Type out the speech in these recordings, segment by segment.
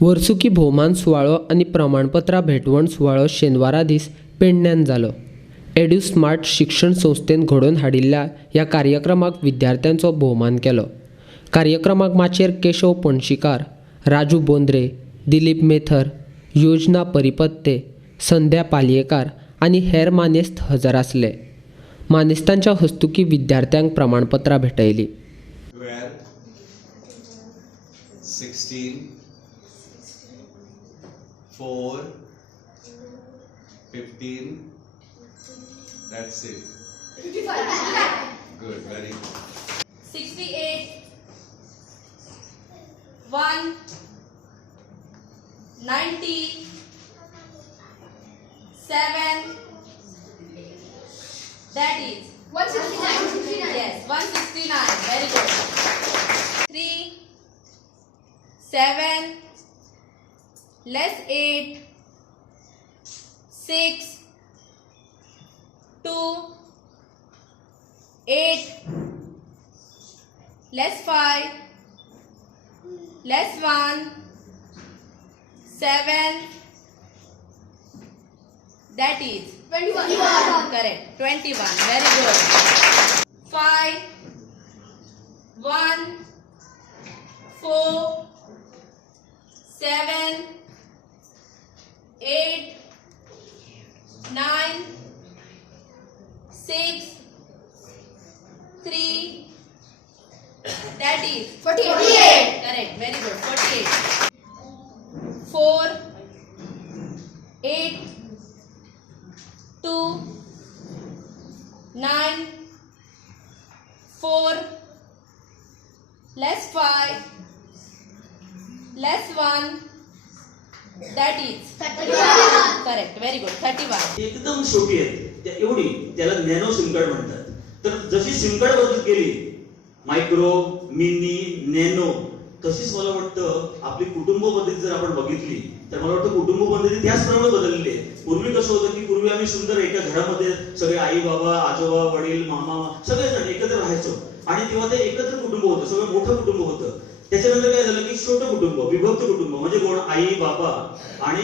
वर्सुकी भोवमान सुवाळो आनी प्रमाणपत्रां भेटवण सुवाळो शेनवारा दीस पेडण्यान जालो. एड्यू स्मार्ट शिक्षण संस्थेन घडोवन हाडिल्ल्या ह्या कार्यक्रमाक विद्यार्थ्यांचो भोवमान केलो. कार्यक्रमाक माचेर केशव पणशीकार, राजू बोंद्रे, दिलीप मेथर, योजना परिपत्ते, संध्या पालयेकार आनी हेर मानेस्त हजर आसले. मानेस्तांच्या हस्तुकीं विद्यार्थ्यांक प्रमाणपत्रां भेटयलीं. 16, 4, 15, that's it. 55. Good, very good. 68, 1, 90, 7, that is 169. Yes, 169. Very good. 3, 7, less 8, 6, 2, 8, less 5, less 1, 7, that is 21. Correct, 21. Very good. 5, 1, 4, 7, 8, 9, 6, 3, that is 48. Correct, very good. 48. 4, 8, 2, 9, 4, less 5, less 1, that is 31. Correct, very good. 31. एकदम छोटी आहे एवढी, त्याला नॅनो सिम कार्ड म्हणतात. तर जशी SIM card बदलत गेली, मायक्रो, मिनी, नॅनो, तशीच मला वाटतं आपली कुटुंब पद्धती जर आपण बघितली तर मला वाटतं कुटुंब पद्धती त्याचप्रमाणे बदललेली आहे. पूर्वी कसं होतं की पूर्वी आम्ही सुंदर एका घरामध्ये सगळे आई बाबा, आजोबा, वडील, मामा सगळेजण एकत्र राहायचो आणि तेव्हा ते एकत्र कुटुंब होतं, सगळं मोठं कुटुंब होतं. त्याच्यानंतर काय झालं की छोटं कुटुंब, विभक्त कुटुंब, म्हणजे कोण, आई बाबा आणि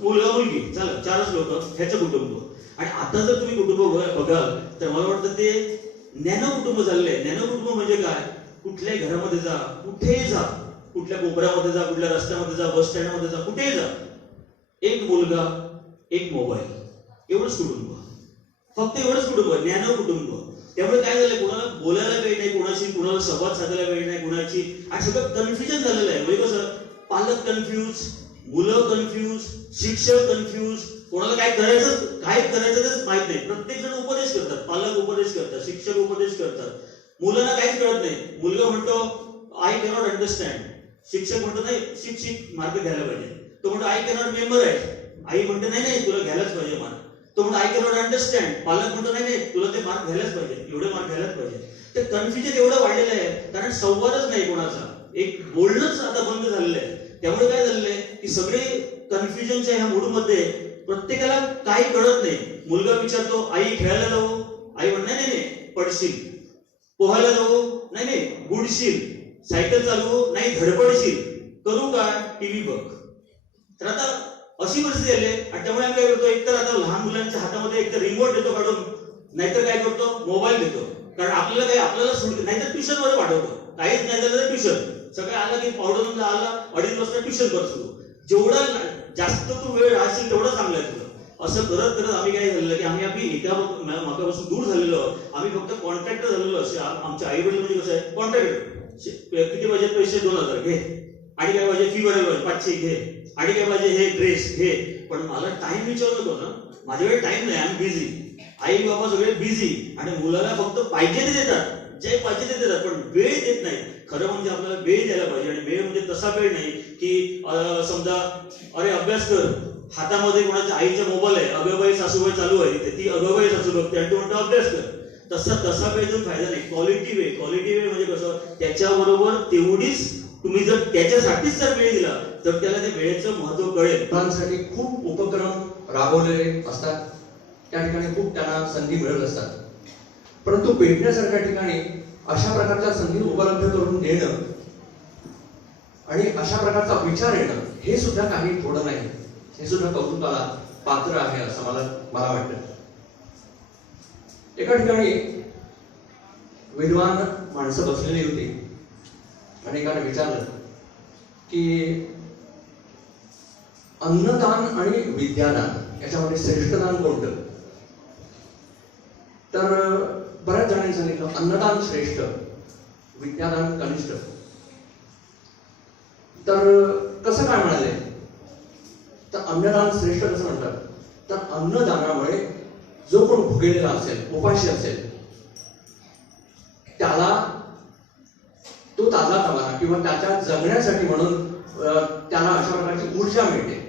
मुलगा मुलगी, चला 4च लोक ह्याचं कुटुंब. आणि आता जर तुम्ही कुटुंब बघाल तर मला वाटतं ते नॅनो कुटुंब झालेलं आहे. नॅनो कुटुंब म्हणजे काय, कुठल्याही घरामध्ये जा, कुठेही जा, कुठल्या कोपऱ्यामध्ये जा, कुठल्या रस्त्यामध्ये जा, बस स्टँडमध्ये जा, कुठेही जा, एक मुलगा, एक मोबाईल, एवढंच कुटुंब, फक्त एवढंच कुटुंब, नॅनो कुटुंब. त्यामुळे काय झालंय, कोणाला बोलायला वेळ नाही, कोणाला संवाद साधायला वेळ नाही, कोणाची, आणि सगळं कन्फ्युजन झालेलं आहे. म्हणजे कसं, पालक कन्फ्यूज, मुलं कन्फ्यूज, शिक्षक कन्फ्यूज, कोणाला काय करायचं तेच माहित नाही. प्रत्येक जण उपदेश करतात, पालक उपदेश करतात, शिक्षक उपदेश करतात, मुलांना काहीच कळत नाही. मुलगा म्हणतो आय कॅनॉट अंडरस्टँड, शिक्षक म्हणतो नाही शिक्षक मार्क घ्यायला पाहिजे, तो म्हणतो आय कॅनॉट मेमोराइज, आई म्हणते नाही तुला घ्यायलाच पाहिजे मार्क, तो म्हणतो आय कॅनॉट अंडरस्टँड, पालक म्हणतो नाही तुला ते मार्क घ्यायलाच पाहिजे, एवढे मार्क घ्यायलाच पाहिजे. ते कन्फ्युजन एवढं वाढलेलं आहे कारण संवादच नाही कोणाचा, एक बोलणंच आता बंद झालेलं आहे. त्यामुळे काय झालेलं आहे की सगळे कन्फ्युजनच्या ह्या मूडमध्ये प्रत्येकाला काही कळत नाही. मुलगा विचारतो आई खेळायला जाऊ, आई म्हणते नाही पडशील, पोहायला जाऊ नाही बुडशील, सायकल चालवू नाही धडपडशील, करू काय टीव्ही बघ. तर आता अशी परिस्थिती आली आहे. आणि त्यामुळे आम्ही काय करतो, एकतर आता लहान मुलांच्या हातामध्ये एकतर रिमोट देतो काढून, नाहीतर काय करतो मोबाईल देतो. कारण आपल्याला नाहीतर ट्युशन मध्ये पाठवतो, काहीच नाही झालं तर ट्युशन, सगळं आलं की पावडर आला 2:30 वाजता ट्युशन कर सुरू, जेवढा जास्त तू वेळ राहशील तेवढं चांगलं आहे तुझं. असं करत करत आम्ही काय झालेलं की आम्ही एका मागापासून दूर झालेलो, आम्ही फक्त कॉन्ट्रॅक्टर झालेलो. आमचे आई वडील म्हणजे कसं आहे, कॉन्ट्रॅक्टर, किती पाहिजे पैसे 2000 घे, आणि काय पाहिजे फी भरायला पाहिजे 500 घे, आणि काय पाहिजे हे ड्रेस घे. पण मला टाइम विचारत होतो ना, माझ्याकडे टाइम नाही, आम्ही बिझी, आई बाबा सगळे बिझी, आणि मुलाला फक्त पाहिजे ते देतात, जे पाहिजे ते देतात, पण वेळ देत नाही. खरं म्हणजे आपल्याला वेळ द्यायला पाहिजे. आणि वेळ म्हणजे तसा वेळ नाही की समजा अरे अभ्यास कर, हातामध्ये कोणाच्या आईचा मोबाईल आहे, अगबाई सासूबाई चालू आहे, ती अगबाई सासू बघते आणि तू म्हणतो अभ्यास कर, तसा वेळ देऊन फायदा नाही. क्वालिटी वेळ म्हणजे कसं, त्याच्याबरोबर तेवढीच तुम्ही जर त्याच्यासाठीच जर वेळ दिला तर त्याला त्या वेळेचं महत्व कळेल. मुलांसाठी खूप उपक्रम राबवलेले असतात, त्या ठिकाणी खूप त्यांना संधी मिळत असतात, परंतु पेडण्यासारख्या ठिकाणी अशा प्रकारच्या संधी उपलब्ध करून देणं आणि अशा प्रकारचा विचार येणं हे सुद्धा काही थोडं नाही, हे सुद्धा कौतुकाला पात्र आहे असं मला वाटतं. एका ठिकाणी विद्वान माणसं बसलेली होती आणि एकाने विचारलं की अन्नदान आणि विद्यादान याच्यामध्ये श्रेष्ठदान कोणतं? तर बऱ्याच जणांनी सांगितलं अन्नदान श्रेष्ठ, विद्यादान कनिष्ठ. तर कसं काय म्हणाले? तर अन्नदान श्रेष्ठ कसं म्हणतात? तर अन्नदानामुळे जो कोण भुकेलेला असेल, उपाशी असेल, त्याला तो ताजा तवाना किंवा त्याच्या जगण्यासाठी म्हणून त्याला अशा प्रकारची ऊर्जा मिळते.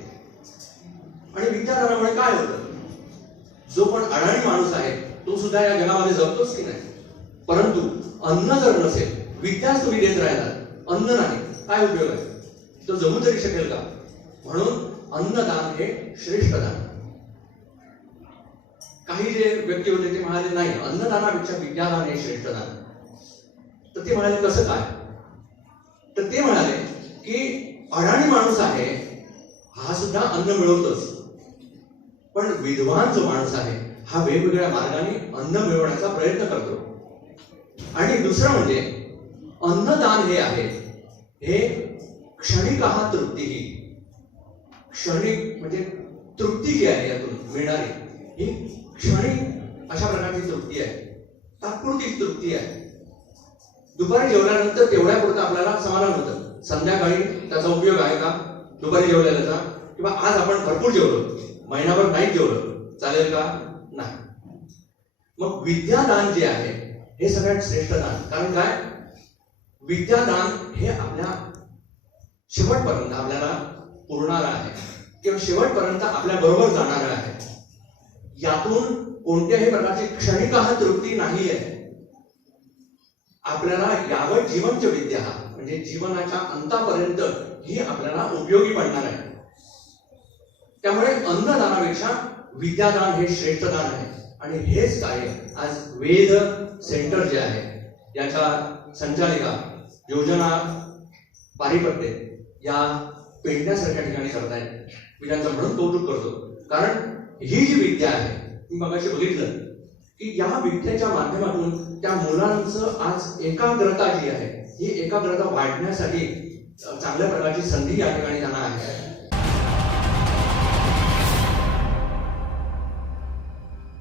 आणि विद्यादानामुळे काय होतं? जो पण अडाणी माणूस आहे तो सुद्धा या जगामध्ये जगतोच की नाही, परंतु अन्न जर नसेल, विद्याच तुम्ही देत राहिलात, अन्न नाही, काय उपयोग आहे? तो जगू तरी शकेल का? म्हणून अन्नदान हे श्रेष्ठ दान. काही जे व्यक्ती होते ते म्हणाले नाही, अन्नदानापेक्षा विद्यादान हे श्रेष्ठ दान. तर ते म्हणाले कसं काय? तर ते म्हणाले की अडाणी माणूस आहे हा सुद्धा अन्न मिळवतोच, पण विद्वान जो माणूस आहे हा वेगवेगळ्या मार्गाने अन्न मिळवण्याचा प्रयत्न करतो. आणि दुसरं म्हणजे अन्नदान हे आहे हे क्षणिक तृप्ती. क्षणिक म्हणजे तृप्ती जी आहे यातून मिळणारी ही क्षणिक अशा प्रकारची तृप्ती आहे, तात्पुरती तृप्ती आहे. दुपारी जेवल्यानंतर तेवढ्या पुरतं आपल्याला समाधान होतं. संध्याकाळी त्याचा उपयोग आहे का दुपारी जेवल्याचा? किंवा आज आपण भरपूर जेवलो, महिनाभर नाही जेवलो, चालेल का? नाही. मग विद्यादान जे आहे हे सगळ्यात श्रेष्ठ दान. कारण काय? विद्यादान हे आपल्या शेवटपर्यंत आपल्याला पुरणार आहे किंवा शेवटपर्यंत आपल्या बरोबर जाणार आहे. यातून कोणत्याही प्रकारची क्षणिक तृप्ती नाही आहे. आपल्याला यावत जीवनच विद्या म्हणजे जीवनाच्या अंतापर्यंत ही आपल्याला उपयोगी पडणार आहे. त्यामुळे अन्नदानापेक्षा विद्यादान हे श्रेष्ठ दान आहे. आणि हेच कार्य आज वेद सेंटर जे आहे याच्या संचालिका योजना पारिपत्य या पेडण्यासारख्या ठिकाणी करतायत. मी त्यांचं म्हणून कौतुक करतो. कारण ही जी विद्या आहे मी मगाशी बघितलं की या विद्येच्या माध्यमातून त्या मुलांचं आज एकाग्रता जी आहे ही एकाग्रता वाढण्यासाठी चांगल्या प्रकारची संधी या ठिकाणी त्यांना आहे.